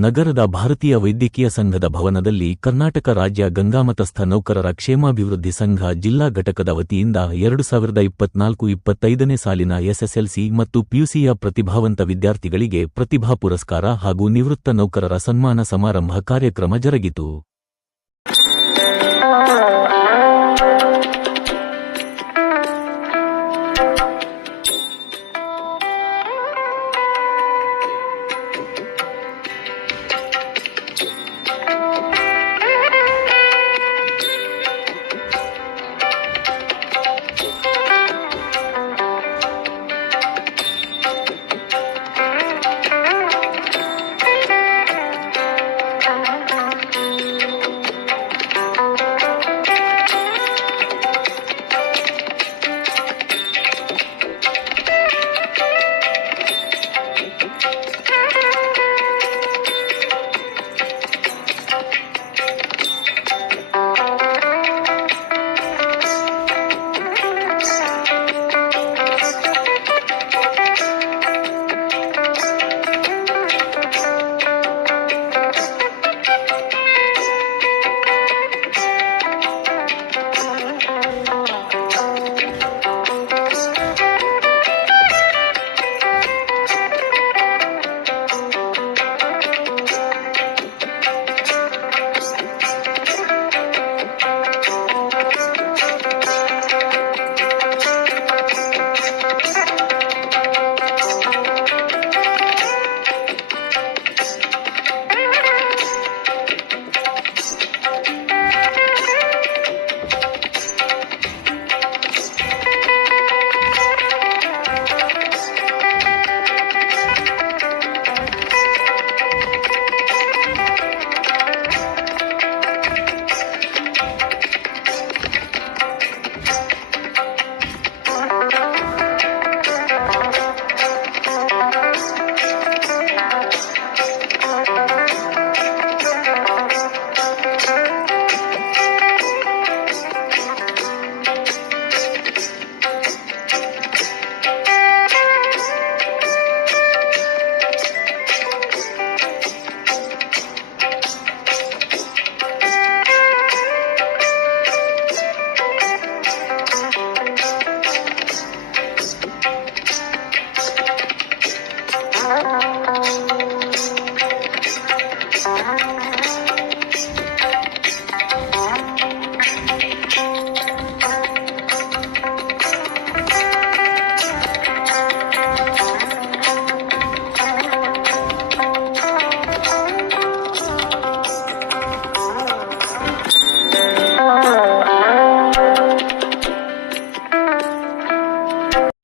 ನಗರದ ಭಾರತೀಯ ವೈದ್ಯಕೀಯ ಸಂಘದ ಭವನದಲ್ಲಿ ಕರ್ನಾಟಕ ರಾಜ್ಯ ಗಂಗಾಮತಸ್ಥ ನೌಕರರ ಕ್ಷೇಮಾಭಿವೃದ್ಧಿ ಸಂಘ ಜಿಲ್ಲಾ ಘಟಕದ ವತಿಯಿಂದ ಎರಡು ಸಾವಿರದ ಇಪ್ಪತ್ನಾಲ್ಕು ಇಪ್ಪತ್ತೈದನೇ ಸಾಲಿನ ಎಸ್ಎಸ್ಎಲ್ಸಿ ಮತ್ತು ಪಿಯುಸಿಯ ಪ್ರತಿಭಾವಂತ ವಿದ್ಯಾರ್ಥಿಗಳಿಗೆ ಪ್ರತಿಭಾ ಪುರಸ್ಕಾರ ಹಾಗೂ ನಿವೃತ್ತ ನೌಕರರ ಸನ್ಮಾನ ಸಮಾರಂಭ ಕಾರ್ಯಕ್ರಮ ಜರುಗಿತು.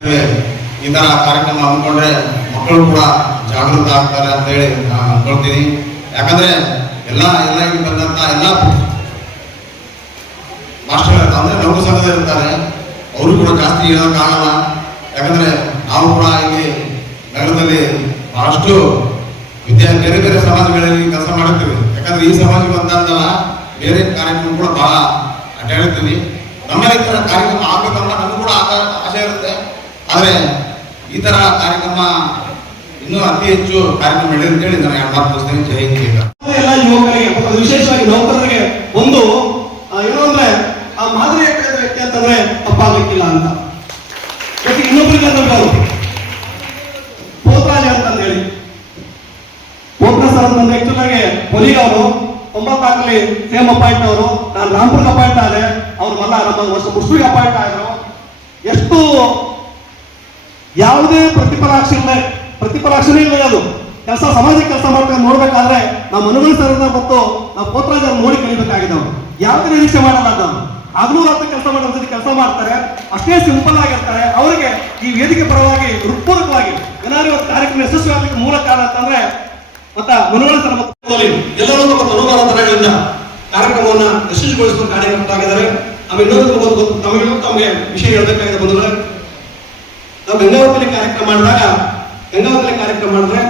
ಈ ಕಾರ್ಯಕ್ರಮ ಹಮ್ಮಿಕೊಂಡ್ರೆ ಮಕ್ಕಳು ಕೂಡ ಜಾಗೃತ ಆಗ್ತಾರೆ ಅಂತ ಹೇಳಿ ನಾನು ಅನ್ಕೊಳ್ತೀನಿ. ಯಾಕಂದ್ರೆ ಎಲ್ಲ ಎಲ್ಲ ಇಲ್ಲಿ ಬಂದಂತ ಎಲ್ಲ ಮಾಸ್ಟರ್ ಅಂದ್ರೆ ನೌಕ ಸಂಘದ ಇರ್ತಾರೆ. ಅವರು ಕೂಡ ಜಾಸ್ತಿ ಹೇಳೋಕ್ಕಾಗಲ್ಲ ಯಾಕಂದ್ರೆ ನಾವು ಕೂಡ ಇಲ್ಲಿ ನಗರದಲ್ಲಿ ಬಹಳಷ್ಟು ವಿದ್ಯಾ, ಬೇರೆ ಬೇರೆ ಸಮಾಜಗಳಲ್ಲಿ ಕೆಲಸ ಮಾಡುತ್ತೀವಿ. ಯಾಕಂದ್ರೆ ಈ ಸಮಾಜಕ್ಕೆ ಬಂದಂತಲ್ಲ ಬೇರೆ ಕಾರ್ಯಕ್ರಮ ಕೂಡ ಬಹಳ ಅಡ್ಡಾಡ್ತೀವಿ ನಮ್ಮ ಈ ಥರ ಕಾರ್ಯಕ್ರಮ ಆಗ್ಬೇಕಂತ ನಮಗೂ ಕೂಡ ಆಶೆ ಇರುತ್ತೆ. ಆದರೆ ಈ ತರ ಕಾರ್ಯಕ್ರಮ ಇನ್ನೂ ಅತಿ ಹೆಚ್ಚು ಕಾರ್ಯಕ್ರಮ ನಡೆಯುತ್ತೆ ಅಂತೇಳಿ ನಾನು ಎರಡು ಮಾತು ತೋರಿಸ್ತೇನೆ ಎಲ್ಲ ಯುವಕರಿಗೆ ವಿಶೇಷವಾಗಿ ನೌಕರರಿಗೆ ಒಂದು ಏನು ಅಂದ್ರೆ, ಆ ಮಾದರಿ ವ್ಯಕ್ತಿ ಅಂತಂದ್ರೆ ತಪ್ಪಾಗಲಿಕ್ಕಿಲ್ಲ ಅಂತ. ಇನ್ನೊಬ್ಬರಿಗೆ ಅವರು ಪೋತ್ರಾಜ್ ಅಂತಂದು ಹೇಳಿ ಪೋತ್ರ ಸರ್ ಅಂತಂದ್ರೆ ಆಕ್ಚುಲ್ ಆಗಿ ಪೊಲೀಗ್ ಅವರು ಒಂಬತ್ತಾಕಲಿ ಸೇಮ್ ಅಪಾಯಿಂಟ್ ಅವರು, ನಾನು ರಾಮ್ಪುರ್ಗೆ ಅಪಾಯಿಂಟ್ ಆದೆ, ಅವ್ರು ಮಲ್ಲ ನಮ್ಮ ವರ್ಷ ಮುಸ್ಲಿಗೆ ಅಪಾಯಿಂಟ್ ಆದ್ರು. ಎಷ್ಟು ಯಾವುದೇ ಪ್ರತಿಫಲಾಕ್ಷೆ ಇಲ್ಲ. ಪ್ರತಿಫಲಾಕ್ಷಣೆ ಇಲ್ಲ ಅದು ಕೆಲಸ ಸಮಾಜ ಕೆಲಸ ಮಾಡ್ಕೊಂಡು ನೋಡ್ಬೇಕಾದ್ರೆ ನಾವು ಮನುಗಳ ಮತ್ತು ನಾವು ಪೋತ್ರಾಜರ ನೋಡಿ ಕಲಿಬೇಕಾಗಿದೆ ಯಾವುದೇ ನಿರೀಕ್ಷೆ ಮಾಡಲ್ಲ ಅದು? ಆಗ್ಲೂ ಅಂತ ಕೆಲಸ ಮಾಡೋ ಕೆಲಸ ಮಾಡ್ತಾರೆ, ಅಷ್ಟೇ ಸಿಂಪಲ್ ಆಗಿರ್ತಾರೆ. ಅವರಿಗೆ ಈ ವೇದಿಕೆ ಪರವಾಗಿ ಹೃತ್ಪೂರ್ವಕವಾಗಿ ಏನಾದ್ರು ಕಾರ್ಯಕ್ರಮ ಯಶಸ್ವಿ ಆಗಲಿಕ್ಕೆ ಮೂಲ ಕಾರಣ ಅಂತಂದ್ರೆ ಮತ್ತ ಮನುಗಳ ಮತ್ತು ಎಲ್ಲರೂ ಮತ್ತು ಮನುಗಳ ದರಗಳಿಂದ ಕಾರ್ಯಕ್ರಮವನ್ನ ಯಶಸ್ವಿಗೊಳಿಸುವ ಕಾರ್ಯಕರ್ತರಾಗಿದ್ದಾರೆ. ಆಮೇಲೆ ಇನ್ನೊಂದು ತಮಗೆ ವಿಷಯ ಹೇಳಬೇಕಾಗಿದೆ ಬಂಧುಗಳೇ. ನಾವು ಗಂಗಾವತಿಲಿ ಕಾರ್ಯಕ್ರಮ ಮಾಡಿದಾಗ ಕಾರ್ಯಕ್ರಮ ಮಾಡಿದ್ರೆ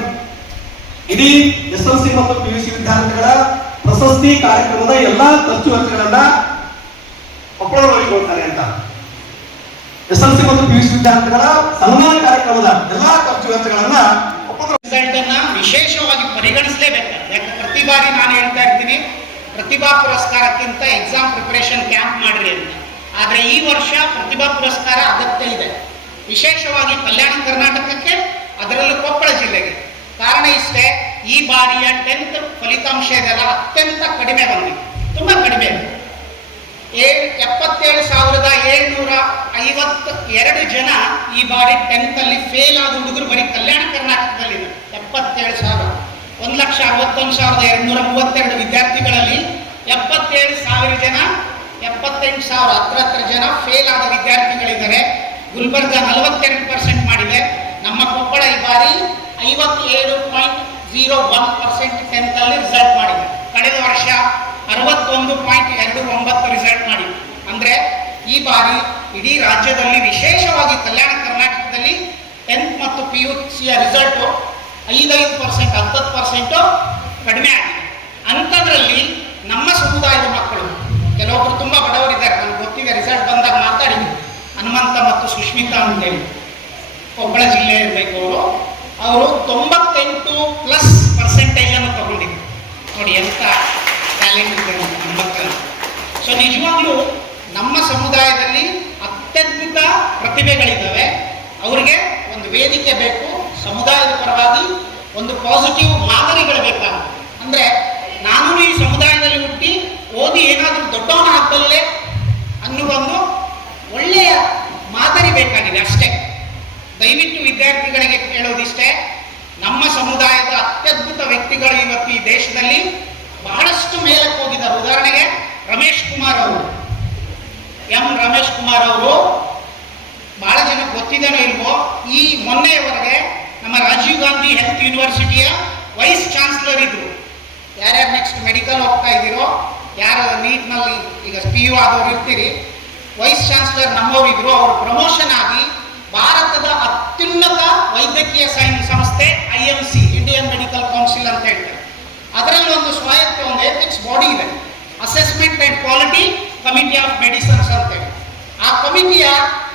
ಇಡೀ ಎಸ್ ಎಲ್ ಸಿ ಮತ್ತು ಪಿ ಯು ಸಿ ವಿದ್ಯಾರ್ಥಿಗಳ ಪ್ರಶಸ್ತಿ ಕಾರ್ಯಕ್ರಮದ ಎಲ್ಲಾ ಖರ್ಚು ವೆಚ್ಚಗಳನ್ನ ಕೊಪ್ಪಳದವರಿಗೆ ಕೊಡ್ತಾರೆ ಅಂತ. ಎಸ್ ಎಲ್ ಸಿ ಮತ್ತು ಪಿ ಯು ಸಿ ವಿದ್ಯಾರ್ಥಿಗಳ ಸನ್ಮಾನ ಕಾರ್ಯಕ್ರಮದ ಎಲ್ಲಾ ಖರ್ಚು ವೆಚ್ಚಗಳನ್ನ ವಿಶೇಷವಾಗಿ ಪರಿಗಣಿಸಲೇಬೇಕು. ವಿಶೇಷವಾಗಿ ಪರಿಗಣಿಸಲೇಬೇಕು ಬಾರಿ ನಾನು ಹೇಳ್ತಾ ಇರ್ತೀನಿ, ಪ್ರತಿಭಾ ಪುರಸ್ಕಾರಕ್ಕಿಂತ ಎಕ್ಸಾಮ್ ಪ್ರಿಪರೇಷನ್ ಕ್ಯಾಂಪ್ ಮಾಡ್ರಿ ಅಂತ. ಆದರೆ ಈ ವರ್ಷ ಪ್ರತಿಭಾ ಪುರಸ್ಕಾರ ಅಗತ್ಯ ಇದೆ. ವಿಶೇಷವಾಗಿ ಕಲ್ಯಾಣ ಕರ್ನಾಟಕಕ್ಕೆ ಅದರಲ್ಲೂ ಕೊಪ್ಪಳ ಜಿಲ್ಲೆಗೆ. ಕಾರಣ ಇಷ್ಟೇ, ಈ ಬಾರಿಯ ಟೆಂತ್ ಫಲಿತಾಂಶ ಇದೆಲ್ಲ ಅತ್ಯಂತ ಕಡಿಮೆ ಬಂದಿದೆ. ತುಂಬ ಕಡಿಮೆ ಏ, ಎಪ್ಪತ್ತೇಳು ಸಾವಿರದ ಏಳ್ನೂರ ಐವತ್ತ ಎರಡು ಜನ ಈ ಬಾರಿ ಟೆಂತ್ ಅಲ್ಲಿ ಫೇಲ್ ಆದ ಹುಡುಗರು ಬರೀ ಕಲ್ಯಾಣ ಕರ್ನಾಟಕದಲ್ಲಿ ಎಪ್ಪತ್ತೇಳು ಸಾವಿರ. ಒಂದು ಲಕ್ಷ ಅರವತ್ತೊಂದು ಸಾವಿರದ ಎರಡುನೂರ ಮೂವತ್ತೆರಡು ವಿದ್ಯಾರ್ಥಿಗಳಲ್ಲಿ ಎಪ್ಪತ್ತೇಳು ಸಾವಿರ ಜನ, ಎಪ್ಪತ್ತೆಂಟು ಸಾವಿರ ಹತ್ರ ಹತ್ರ ಜನ ಫೇಲ್ ಆದ ವಿದ್ಯಾರ್ಥಿಗಳಿದ್ದಾರೆ. ಗುಲ್ಬರ್ಗ ನಲವತ್ತೆರಡು ಪರ್ಸೆಂಟ್ ಮಾಡಿದೆ. ನಮ್ಮ ಕೊಪ್ಪಳ ಈ ಬಾರಿ ಐವತ್ತೇಳು point zero one percent tenth ಅಲ್ಲಿ ರಿಸಲ್ಟ್ ಮಾಡಿದೆ. ಕಳೆದ ವರ್ಷ ಅರವತ್ತೊಂದು ಪಾಯಿಂಟ್ ಎರಡು ಒಂಬತ್ತು ರಿಸಲ್ಟ್ ಮಾಡಿ ಅಂದ್ರೆ ಈ ಬಾರಿ ಇಡೀ ರಾಜ್ಯದಲ್ಲಿ ವಿಶೇಷವಾಗಿ ಕಲ್ಯಾಣ ಕರ್ನಾಟಕದಲ್ಲಿ ಟೆಂತ್ ಮತ್ತು ಪಿ ಯು ಸಿಯ ರಿಸಲ್ಟು ಐದೈದು ಪರ್ಸೆಂಟ್ ಹತ್ತತ್ತು ಪರ್ಸೆಂಟು ಕಡಿಮೆ ಆಗಿದೆ. ಅಂಥದ್ರಲ್ಲಿ ನಮ್ಮ ಸಮುದಾಯದ ಮಕ್ಕಳು, ಕೆಲವೊಬ್ರು ತುಂಬಾ ಬಡವರಿದ್ದಾರೆ, ನನಗೆ ಗೊತ್ತಿದೆ ರಿಸಲ್ಟ್ ಬಂದಾಗ ಮಾತಾಡಿದ್ರು ಹನುಮಂತ ಮತ್ತು ಸುಷ್ಮಿತಾ ಅಂತೇಳಿ ಕೊಪ್ಪಳ ಜಿಲ್ಲೆ ಇರಬೇಕು ಅವರು. ಅವರು ತೊಂಬತ್ತೆಂಟು ಪ್ಲಸ್ ಪರ್ಸೆಂಟೇಜನ್ನು ತಗೊಂಡಿದ್ರು. ನೋಡಿ ಎಂಥ ಟ್ಯಾಲೆಂಟ್ ಇದೆ ಮಕ್ಕಳು ಸೊ ನಿಜವಾಗ್ಲೂ ನಮ್ಮ ಸಮುದಾಯದಲ್ಲಿ ಅತ್ಯದ್ಭುತ ಪ್ರತಿಭೆಗಳಿದ್ದಾವೆ ಅವರಿಗೆ ಒಂದು ವೇದಿಕೆ ಬೇಕು, ಸಮುದಾಯದ ಪರವಾಗಿ ಒಂದು ಪಾಸಿಟಿವ್ ಮಾದರಿಗಳು ಬೇಕಾಗುತ್ತೆ. ಅಂದರೆ ನಾನು ಈ ಸಮುದಾಯದಲ್ಲಿ ಹುಟ್ಟಿ ಓದಿ ಏನಾದರೂ ದೊಡ್ಡವನಾಗಬಲ್ಲೆ ಅನ್ನುವ ಒಂದು ಒಳ್ಳೆಯ ಮಾದರಿ ಬೇಕಾಗಿದೆ ಅಷ್ಟೇ. ದಯವಿಟ್ಟು ವಿದ್ಯಾರ್ಥಿಗಳಿಗೆ ಕೇಳೋದಿಷ್ಟೇ ನಮ್ಮ ಸಮುದಾಯದ ಅತ್ಯದ್ಭುತ ವ್ಯಕ್ತಿಗಳು ಇವತ್ತು ಈ ದೇಶದಲ್ಲಿ ಬಹಳಷ್ಟು ಮೇಲಕ್ಕೆ ಹೋಗಿದ್ದಾರೆ. ಉದಾಹರಣೆಗೆ ರಮೇಶ್ ಕುಮಾರ್ ಅವರು. ಎಂ ರಮೇಶ್ ಕುಮಾರ್ ಅವರು, ಬಹಳ ಜನ ಗೊತ್ತಿದ್ದಾನೋ ಇಲ್ವೋ, ಈ ಮೊನ್ನೆಯವರೆಗೆ ನಮ್ಮ ರಾಜೀವ್ ಗಾಂಧಿ ಹೆಲ್ತ್ ಯೂನಿವರ್ಸಿಟಿಯ ವೈಸ್ ಚಾನ್ಸಲರ್ ಇದ್ರು. ಯಾರ್ಯಾರು ನೆಕ್ಸ್ಟ್ ಮೆಡಿಕಲ್ ಹೋಗ್ತಾ ಇದ್ದೀರೋ, ಯಾರು ನೀಟ್ನಲ್ಲಿ ಈಗ ಪಿ ಯು ಆದವರು ಇರ್ತೀರಿ ವೈಸ್ ಚಾನ್ಸಲರ್ ನಮ್ಮವರಿದ್ರು ಅವರು ಪ್ರಮೋಷನ್ ಆಗಿ ಭಾರತದ ಅತ್ಯುನ್ನತ ವೈದ್ಯಕೀಯ ಸೈನ್ಸ್ ಸಂಸ್ಥೆ I M C Indian medical council ಅಂತ ಹೇಳ್ತಾರೆ. ಅದರಲ್ಲಿ ಒಂದು ಸ್ವಾಯತ್ತ, ಒಂದು ಎಥಿಕ್ಸ್ ಬಾಡಿ ಇದೆ. Assessment and quality committee of medicines ಅಂತ ಹೇಳಿ. ಆ ಕಮಿಟಿಯ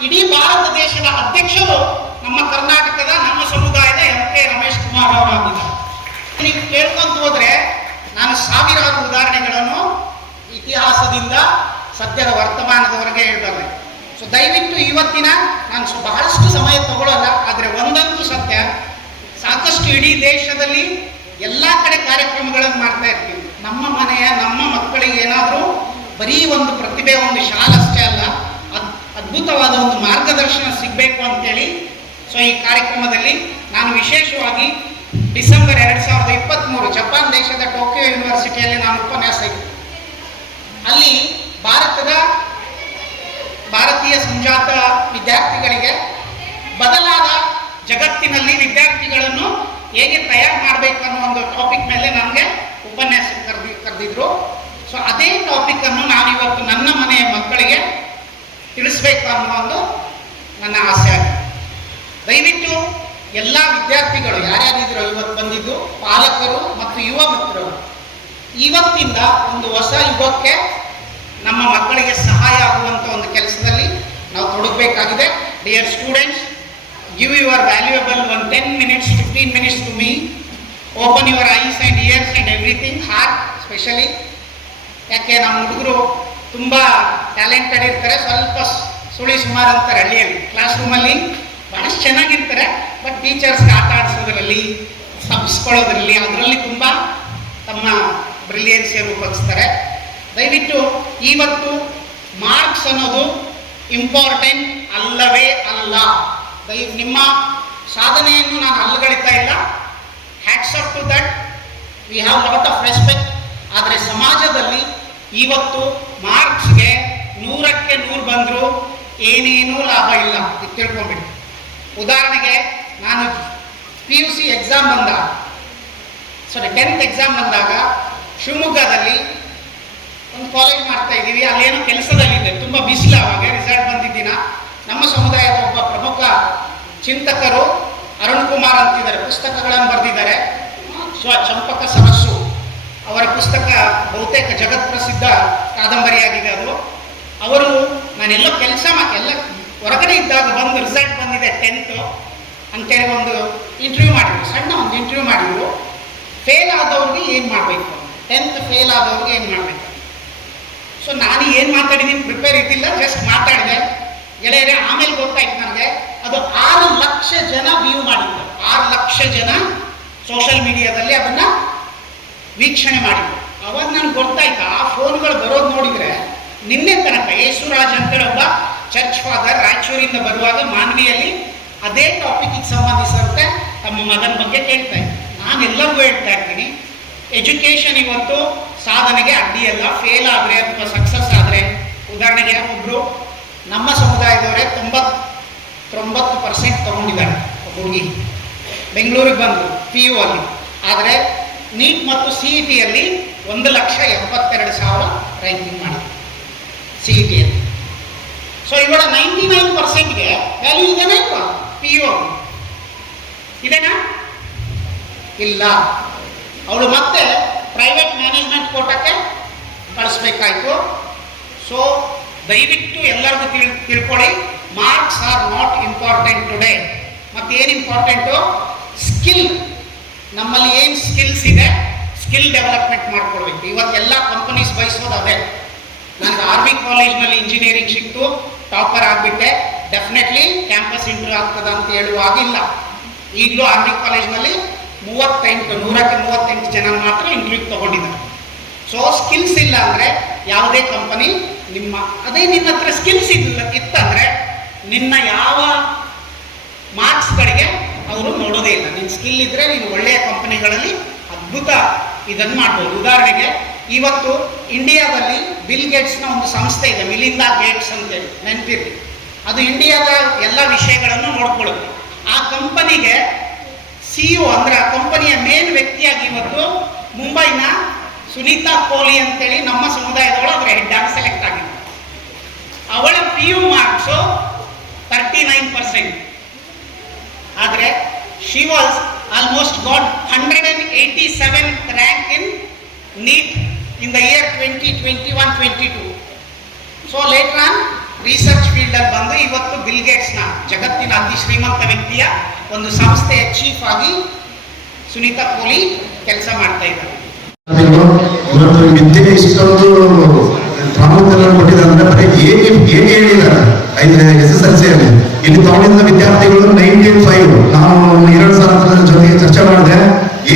ಇಡೀ ಭಾರತ ದೇಶದ ಅಧ್ಯಕ್ಷರು ನಮ್ಮ ಕರ್ನಾಟಕದ, ನಮ್ಮ ಸಮುದಾಯದ ಎಂ ಕೆ ರಮೇಶ್ ಕುಮಾರ್ ಅವರಾಗಿದ್ದಾರೆ ನೀವು ಕೇಳ್ಕೊಂತ ಹೋದ್ರೆ ನಾನು ಸಾವಿರಾರು ಉದಾಹರಣೆಗಳನ್ನು ಇತಿಹಾಸದಿಂದ ಸದ್ಯದ ವರ್ತಮಾನದವರೆಗೆ ಹೇಳ್ಬಾರ್ದು ಸೊ ದಯವಿಟ್ಟು ಇವತ್ತಿನ ನಾನು ಬಹಳಷ್ಟು ಸಮಯ ತಗೊಳ್ಳಲ್ಲ ಆದರೆ ಒಂದಂತೂ ಸತ್ಯ ಸಾಕಷ್ಟು ಇಡೀ ದೇಶದಲ್ಲಿ ಎಲ್ಲ ಕಡೆ ಕಾರ್ಯಕ್ರಮಗಳನ್ನು ಮಾಡ್ತಾ ಇರ್ತೀವಿ. ನಮ್ಮ ಮನೆಯ, ನಮ್ಮ ಮಕ್ಕಳಿಗೆ ಏನಾದರೂ ಬರೀ ಒಂದು ಪ್ರತಿಭೆ, ಒಂದು ಶಾಲೆ ಅಷ್ಟೇ ಅಲ್ಲ, ಅದ್, ಅದ್ಭುತವಾದ ಒಂದು ಮಾರ್ಗದರ್ಶನ ಸಿಗಬೇಕು ಅಂತೇಳಿ ಸೊ, ಈ ಕಾರ್ಯಕ್ರಮದಲ್ಲಿ ನಾನು ವಿಶೇಷವಾಗಿ ಡಿಸೆಂಬರ್ ಎರಡು ಸಾವಿರದ ಇಪ್ಪತ್ತ್ಮೂರು ಜಪಾನ್ ದೇಶದ ಟೋಕಿಯೋ ಯೂನಿವರ್ಸಿಟಿಯಲ್ಲಿ ನಾನು ಉಪನ್ಯಾಸ ಅಲ್ಲಿ ಭಾರತದ ಭಾರತೀಯ ಸಂಜಾತ ವಿದ್ಯಾರ್ಥಿಗಳಿಗೆ ಬದಲಾದ ಜಗತ್ತಿನಲ್ಲಿ ವಿದ್ಯಾರ್ಥಿಗಳನ್ನು ಹೇಗೆ ತಯಾರು ಮಾಡಬೇಕು ಅನ್ನೋ ಒಂದು ಟಾಪಿಕ್ ಮೇಲೆ ನನಗೆ ಉಪನ್ಯಾಸ ಕರೆದಿ, ಕರೆದಿದ್ರು. ಸೊ ಅದೇ ನಾನು ಇವತ್ತು ನನ್ನ ಮನೆಯ ಮಕ್ಕಳಿಗೆ ತಿಳಿಸ್ಬೇಕು ಅನ್ನೋ ಒಂದು ನನ್ನ ಆಸೆ ದಯವಿಟ್ಟು ಎಲ್ಲ ವಿದ್ಯಾರ್ಥಿಗಳು, ಯಾರ್ಯಾರಿದ್ರು ಇವತ್ತು ಬಂದಿದ್ದು, ಪಾಲಕರು ಮತ್ತು ಯುವ ಮಿತ್ರರು, ಇವತ್ತಿಂದ ಒಂದು ಹೊಸ ಯುಗಕ್ಕೆ ನಮ್ಮ ಮಕ್ಕಳಿಗೆ ಸಹಾಯ ಆಗುವಂಥ ಒಂದು ಕೆಲಸದಲ್ಲಿ ನಾವು ತೊಡಗಬೇಕಾಗಿದೆ dear students give your valuable one ten minutes fifteen minutes to me open your eyes and ears and everything heart specially ಯಾಕೆ ನಮ್ಮ ಹುಡುಗರು ತುಂಬ ಟ್ಯಾಲೆಂಟೆಡ್ ಇರ್ತಾರೆ, ಸ್ವಲ್ಪ ಸುಳಿ ಸುಮಾರು ಅಂತಾರೆ ಹಳ್ಳಿಯಲ್ಲಿ. ಕ್ಲಾಸ್ ರೂಮಲ್ಲಿ ಭಾಳಷ್ಟು ಚೆನ್ನಾಗಿರ್ತಾರೆ ಬಟ್ ಟೀಚರ್ಸ್ಗೆ ಆಟ ಆಡಿಸೋದ್ರಲ್ಲಿ ತಪ್ಪಿಸ್ಕೊಳ್ಳೋದ್ರಲ್ಲಿ ಅದರಲ್ಲಿ ತುಂಬ ತಮ್ಮ ಬ್ರಿಲಿಯನ್ಸಿಯನ್ನು ಉಪಯೋಗಿಸ್ತಾರೆ ದಯವಿಟ್ಟು ಇವತ್ತು ಮಾರ್ಕ್ಸ್ ಅನ್ನೋದು ಇಂಪಾರ್ಟೆಂಟ್ ಅಲ್ಲವೇ ಅಲ್ಲ. ದಯ, ನಿಮ್ಮ ಸಾಧನೆಯನ್ನು ನಾನು ಅಲ್ಲಗಳಿತಾ ಇಲ್ಲ. Hats up to that we have lot of respect ಆದರೆ ಸಮಾಜದಲ್ಲಿ ಇವತ್ತು ಮಾರ್ಕ್ಸ್ಗೆ ನೂರಕ್ಕೆ ನೂರು ಬಂದರೂ ಏನೇನೂ ಲಾಭ ಇಲ್ಲ. ಇದು ತಿಳ್ಕೊಂಬಿಡಿ. ಉದಾಹರಣೆಗೆ ನಾನು ಪಿ ಯು ಸಿ ಎಕ್ಸಾಮ್ ಬಂದಾಗ ಸಾರಿ ಟೆಂತ್ ಎಕ್ಸಾಮ್ ಬಂದಾಗ ಶಿವಮೊಗ್ಗದಲ್ಲಿ ಒಂದು ಕಾಲೇಜ್ ಮಾಡ್ತಾ ಇದ್ದೀವಿ ಅಲ್ಲೇನೋ ಕೆಲಸದಲ್ಲಿದೆ, ತುಂಬ ಬಿಸಿಲು ಅವಾಗ ರಿಸಲ್ಟ್ ಬಂದಿದ್ದೀನ ನಮ್ಮ ಸಮುದಾಯದ ಒಬ್ಬ ಪ್ರಮುಖ ಚಿಂತಕರು ಅರುಣ್ ಕುಮಾರ್ ಅಂತಿದ್ದಾರೆ, ಪುಸ್ತಕಗಳನ್ನು ಬರೆದಿದ್ದಾರೆ. ಸ್ವ ಚಂಪಕ ಸರಸ್ಸು ಅವರ ಪುಸ್ತಕ ಬಹುತೇಕ ಜಗತ್ ಪ್ರಸಿದ್ಧ ಕಾದಂಬರಿಯಾಗಿದೆ ಅದು. ಅವರು, ನಾನೆಲ್ಲ ಕೆಲಸ ಎಲ್ಲ ಹೊರಗಡೆ ಇದ್ದಾಗ ಬಂದು ರಿಸಲ್ಟ್ ಬಂದಿದೆ ಟೆಂತು ಅಂತೇಳಿ ಒಂದು ಇಂಟರ್ವ್ಯೂ ಮಾಡಿದ್ರು, ಸಣ್ಣ ಒಂದು ಇಂಟರ್ವ್ಯೂ ಮಾಡಿದ್ರು. ಫೇಲ್ ಆದವ್ರಿಗೆ ಏನು ಮಾಡಬೇಕು? ಟೆಂತ್ ಫೇಲ್ ಆದವ್ರಿಗೆ ಏನು ಮಾಡಬೇಕು? ಸೊ ನಾನು ಏನು ಮಾತಾಡಿದ್ದೀನಿ ಪ್ರಿಪೇರ್ ಇದ್ದಿಲ್ಲ ಜಸ್ಟ್ ಮಾತಾಡಿದೆ. ಗೆಳೆಯರೆ ಆಮೇಲೆ ಗೊತ್ತಾಯ್ತು ನನಗೆ. ಅದು ಆರು ಲಕ್ಷ ಜನ ವ್ಯೂ ಮಾಡಿದ್ರು. ಆರು ಲಕ್ಷ ಜನ ಸೋಷಿಯಲ್ ಮೀಡಿಯಾದಲ್ಲಿ ಅದನ್ನು ವೀಕ್ಷಣೆ ಮಾಡಿದ್ರು. ಅವಾಗ ನನಗೆ ಗೊತ್ತಾಯ್ತು, ಆ ಫೋನ್ಗಳು ಬರೋದು ನೋಡಿದರೆ ನಿನ್ನೆ ತನಕ ಯೇಸುರಾಜ್ ಅಂತೇಳಿ ಒಬ್ಬ ಚರ್ಚ್ ಫಾದರ್ ರಾಯಚೂರಿಂದ ಬರುವಾಗ ಮಾನ್ವಿಯಲ್ಲಿ ಅದೇ ಟಾಪಿಕ್ಗೆ ಸಂಬಂಧಿಸಿದಂತೆ ತಮ್ಮ ಮಗನ ಬಗ್ಗೆ ಕೇಳ್ತಾ ಇದ್ದೆ. ನಾನು ಎಲ್ಲರಿಗೂ ಹೇಳ್ತಾ ಇರ್ತೀನಿ ಎಜುಕೇಶನ್ ಇವತ್ತು ಸಾಧನೆಗೆ ಅಡ್ಡಿಯಲ್ಲ ಫೇಲ್ ಆದರೆ ಅಥವಾ ಸಕ್ಸಸ್ ಆದರೆ, ಉದಾಹರಣೆಗೆ ಒಬ್ಬರು ನಮ್ಮ ಸಮುದಾಯದವರೇ ತೊಂಬತ್ತೊಂಬತ್ತು ಪರ್ಸೆಂಟ್ ತೊಗೊಂಡಿದ್ದಾರೆ ಹುಡುಗಿ. ಬೆಂಗಳೂರಿಗೆ ಬಂದು ಪಿ ಯು ಅಲ್ಲಿ. ಆದರೆ ನೀಟ್ ಮತ್ತು ಸಿ ಇ ಟಿಯಲ್ಲಿ ಒಂದು ಲಕ್ಷ ಎಪ್ಪತ್ತೆರಡು ಸಾವಿರ ರ್ಯಾಂಕಿಂಗ್ ಮಾಡಿದೆ ಸಿ ಇ ಟಿಯಲ್ಲಿ ಸೊ ಇವಳ ನೈಂಟಿ ನೈನ್ ಪರ್ಸೆಂಟ್ಗೆ ವ್ಯಾಲ್ಯೂ ಇದೆನಾ ಇಲ್ವಾ? ಪಿ ಯು ಇದೆನಾ? ಇಲ್ಲ. ಅವಳು ಮತ್ತೆ ಪ್ರೈವೇಟ್ ಮ್ಯಾನೇಜ್ಮೆಂಟ್ ಕೋಟಕ್ಕೆ ಕಳಿಸ್ಬೇಕಾಯಿತು. ಸೊ ದಯವಿಟ್ಟು ಎಲ್ಲರಿಗೂ ತಿಳ್, ತಿಳ್ಕೊಳ್ಳಿ. Marks are not important today ಏನು ಇಂಪಾರ್ಟೆಂಟು ಸ್ಕಿಲ್ ನಮ್ಮಲ್ಲಿ ಏನು ಸ್ಕಿಲ್ಸ್ ಇದೆ? ಸ್ಕಿಲ್ ಡೆವಲಪ್ಮೆಂಟ್ ಮಾಡ್ಕೊಳ್ಬೇಕು ಇವತ್ತೆಲ್ಲ ಕಂಪನೀಸ್ ಬಯಸೋದು ಅದೇ. ನನಗೆ ಆರ್ಮಿ ಕಾಲೇಜ್ನಲ್ಲಿ ಇಂಜಿನಿಯರಿಂಗ್ ಸಿಕ್ತು. ಟಾಪರ್ ಆಗಿಬಿಟ್ಟೆ. ಡೆಫಿನೆಟ್ಲಿ ಕ್ಯಾಂಪಸ್ ಇಂಟರ್ವ್ಯೂ ಆಗ್ತದ ಅಂತ ಹೇಳುವಾಗಿಲ್ಲ ಈಗಲೂ ಆರ್ಮಿ ಕಾಲೇಜ್ನಲ್ಲಿ ಮೂವತ್ತೆಂಟು, ನೂರಕ್ಕೆ ಮೂವತ್ತೆಂಟು ಜನ ಮಾತ್ರ ಇಂಟರ್ವ್ಯೂ ತಗೊಂಡಿದ್ದಾರೆ. ಸೊ ಸ್ಕಿಲ್ಸ್ ಇಲ್ಲ ಅಂದರೆ ಯಾವುದೇ ಕಂಪನಿ ನಿಮ್ಮ, ಅದೇ ನಿನ್ನ ಹತ್ರ ಸ್ಕಿಲ್ಸ್ ಇಲ್ಲ ಇತ್ತಂದರೆ ನಿನ್ನ ಯಾವ ಮಾರ್ಕ್ಸ್ಗಳಿಗೆ ಅವರು ನೋಡೋದೇ ಇಲ್ಲ. ನಿನ್ನ ಸ್ಕಿಲ್ ಇದ್ದರೆ ನೀನು ಒಳ್ಳೆಯ ಕಂಪನಿಗಳಲ್ಲಿ ಅದ್ಭುತ ಇದನ್ನು ಮಾಡ್ಬೋದು. ಉದಾಹರಣೆಗೆ, ಇವತ್ತು ಇಂಡಿಯಾದಲ್ಲಿ ಬಿಲ್ ಗೇಟ್ಸ್ನ ಒಂದು ಸಂಸ್ಥೆ ಇದೆ, ಮಿಲಿಂದಾ ಗೇಟ್ಸ್ ಅಂತೇಳಿ ನೆನಪಿರಿ ಅದು ಇಂಡಿಯಾದ ಎಲ್ಲ ವಿಷಯಗಳನ್ನು ನೋಡ್ಕೊಳ್ಳುತ್ತೆ ಆ ಕಂಪನಿಗೆ ಸಿ ಅಂದ್ರೆ ಆ ಕಂಪನಿಯ ಮೇನ್ ವ್ಯಕ್ತಿಯಾಗಿ ಇವತ್ತು ಮುಂಬೈನ ಸುನೀತಾ ಕೋಲಿ ಅಂತೇಳಿ ನಮ್ಮ ಸಮುದಾಯದವಳು ಅದರ ಹೆಡ್ ಆಗಿ ಸೆಲೆಕ್ಟ್ ಆಗಿತ್ತು ಅವಳ P U marks thirty nine percent ಆದರೆ she was almost got hundred and eighty seven rank in NEET in the year twenty twenty one twenty two so later on research ಫೀಲ್ಡಲ್ಲಿ ಬಂದು ಇವತ್ತು bill ಗೇಟ್ಸ್ನ ಜಗತ್ತಿನ ಅತಿ ಶ್ರೀಮಂತ ವ್ಯಕ್ತಿಯ ಒಂದು ಸಂಸ್ಥೆಯ ಚೀಫ್ ಆಗಿ ಸುನೀತಾ ಕೋಲಿ ಕೆಲಸ ಮಾಡ್ತಾ ಇದ್ದಾರೆ. ಇವತ್ತು ಕೊಟ್ಟಿದ್ದಾರೆ ಅಂದ್ರೆ ಐದು ಎಸ್ ಎಸ್ ಎಲ್ ಸಿ ಅಲ್ಲಿ. ಇಲ್ಲಿ ತಗೊಂಡಿದ್ದ ವಿದ್ಯಾರ್ಥಿಗಳು ನೈನ್ಟಿ ಫೈವ್ ನಾನು ಎರಡು ಸಾವಿರದ ಜೊತೆಗೆ ಚರ್ಚೆ ಮಾಡಿದೆ.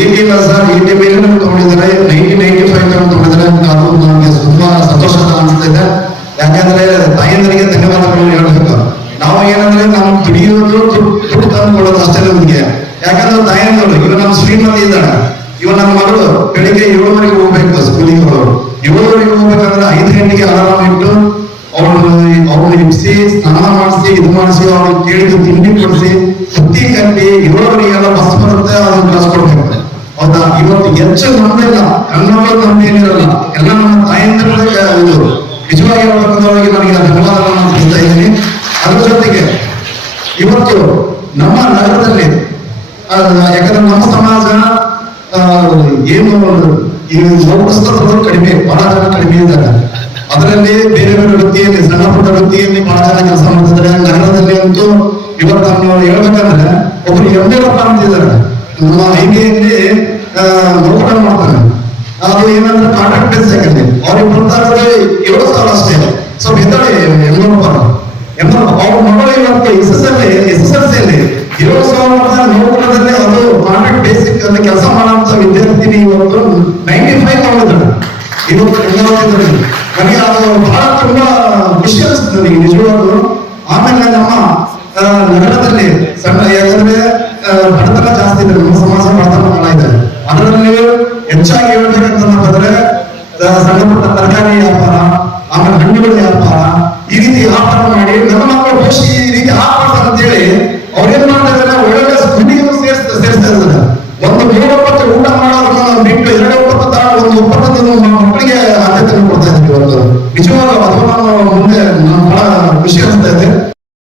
ಏಟಿ ಇಲ್ಲ ಸರ್ ಏಟಿ ಮೇಲೆ ತಗೊಂಡಿದ್ದಾರೆ? ನೈನ್ಟಿ ನೈನ್ಟಿ ಫೈವ್ ತಗೊಂಡಿದ್ದಾರೆ ಅದು ನನಗೆ ತುಂಬಾ ಸಂತೋಷ ಅನಿಸ್ತಿದೆ. ಯಾಕಂದ್ರೆ ತಾಯಂದರಿಗೆ ಧನ್ಯವಾದಗಳು ಹೇಳಬೇಕು. ನಾವು ಏನಂದ್ರೆ ನಾವು ದುಡಿಯೋದು ದುಡ್ಡು ಕೊಡೋದು ಅಷ್ಟೇ ನಮಗೆ. ಯಾಕಂದ್ರೆ ತಾಯಂದರು ಇವ ನಮ್ಮ ಶ್ರೀಮತಿ ಇದ್ದಾಳೆ ಇವ ನಮ್ಮ ಮಗಳು ಬೆಳಿಗ್ಗೆ ಏಳುವರೆಗೆ ಹೋಗ್ಬೇಕು ಸ್ಕೂಲಿಗೆ ಹೋಗೋರು ಏಳುವರೆಗೆ ಹೋಗ್ಬೇಕಂದ್ರೆ ಐದು ಗಂಟೆಗೆ ಅಲಾರಾಮ್ ಇಟ್ಟು ಅವಳು ಅವಳು ಇಬ್ಸಿ ಸ್ನಾನ ಮಾಡಿಸಿ, ಇದು ಮಾಡಿಸಿ, ಅವಳು ಕೇಳಿದ ತಿಂಡಿ ಕೊಡಿಸಿ ಬುತ್ತಿ ಕಟ್ಟಿ ಏಳುವರೆಗೆಲ್ಲ ಬಸ್ ಬರುತ್ತೆ, ಅದನ್ನ ಕಳ್ಸ್ಕೊಡ್ಬೇಕು. ಹೌದಾ? ಇವತ್ತು ಹೆಚ್ಚು ನಮ್ದಿಲ್ಲ ಹೆಣ್ಮಕ್ಳು ನಮ್ದೇನಿರಲ್ಲ ಎಲ್ಲ ನಮ್ಮ ತಾಯಂದಿರದೇ ಇದು ನಿಜವಾಗಿ ಹೇಳ್ಬೇಕಂದ್ರೆ ನನಗೆ ಧನ್ಯವಾದಗಳನ್ನು ತಿಳಿಸ್ತಾ ಇದ್ದೀನಿ ಅದ್ರ ಜೊತೆಗೆ ಇವತ್ತು ನಮ್ಮ ನಗರದಲ್ಲಿ ಆ, ಯಾಕಂದ್ರೆ ನಮ್ಮ ಸಮಾಜ ಆ, ಏನು ಈ ನೋಡಿಸ್ತರು ಕಡಿಮೆ ಬಹಳ ಕಡಿಮೆ ಇದ್ದಾರೆ ಅದರಲ್ಲಿ ಬೇರೆ ಬೇರೆ ವೃತ್ತಿಯಲ್ಲಿ ಸಣ್ಣ ಪುಟ್ಟ ವೃತ್ತಿಯಲ್ಲಿ ಬಹಳ ಜನ ಕೆಲಸ ಮಾಡ್ತಿದ್ದಾರೆ. ನಗರದಲ್ಲಿ ಅಂತೂ ಇವತ್ತು ನಾನು ಹೇಳ್ಬೇಕಂದ್ರೆ, ಒಬ್ರು ಯಡಿಯೂರಪ್ಪ ಅಂತಿದ್ದಾರೆ. ನಮ್ಮ ಐಬಿಯಲ್ಲಿ ನೌಕರ ಮಾಡ್ತಾರೆ. ಅದು ಏನಂದ್ರೆ ಕಾಂಟ್ರಾಕ್ಟ್ ಬೇಸ್ ಯಾಕಂದ್ರೆ, ಅವ್ರಿಗೆ ಬರ್ತಾ ಇರೋದು ಏಳು ಸಾವಿರ ಅಷ್ಟೇ. ಸೊ ಬೆದ್ದಾಳೆ ಯಡಿಯೂರಪ್ಪ ಯಡಿಯೂರಪ್ಪ ಅವ್ರ ಮಗಳು ಇವತ್ತು S S L S S L C ಅಲ್ಲಿ ಏಳು ಸಾವಿರದ ಅದು ಕಾಂಟ್ರಾಕ್ಟ್ ಬೇಸಿಕ್ ಅಲ್ಲಿ ಕೆಲಸ ಮಾಡುವಂತ ವಿದ್ಯಾರ್ಥಿನಿ ಇವತ್ತು ನೈಂಟಿ ಫೈವ್ ತಗೊಂಡಿದ್ದಾಳೆ ಇವತ್ತು ನನಗೆ ಅದು ಬಹಳ ತುಂಬಾ ಖುಷಿ ಅನಿಸ್ತದೆ ನನಗೆ, ನಿಜವಾಗ್ಲು. ಆಮೇಲೆ ನಮ್ಮ ನಗರದಲ್ಲಿ ಸಣ್ಣ, ಯಾಕಂದ್ರೆ ಬಡತನ ಜಾಸ್ತಿ ಇದೆ ನಮ್ಮ ಸಮಾಜ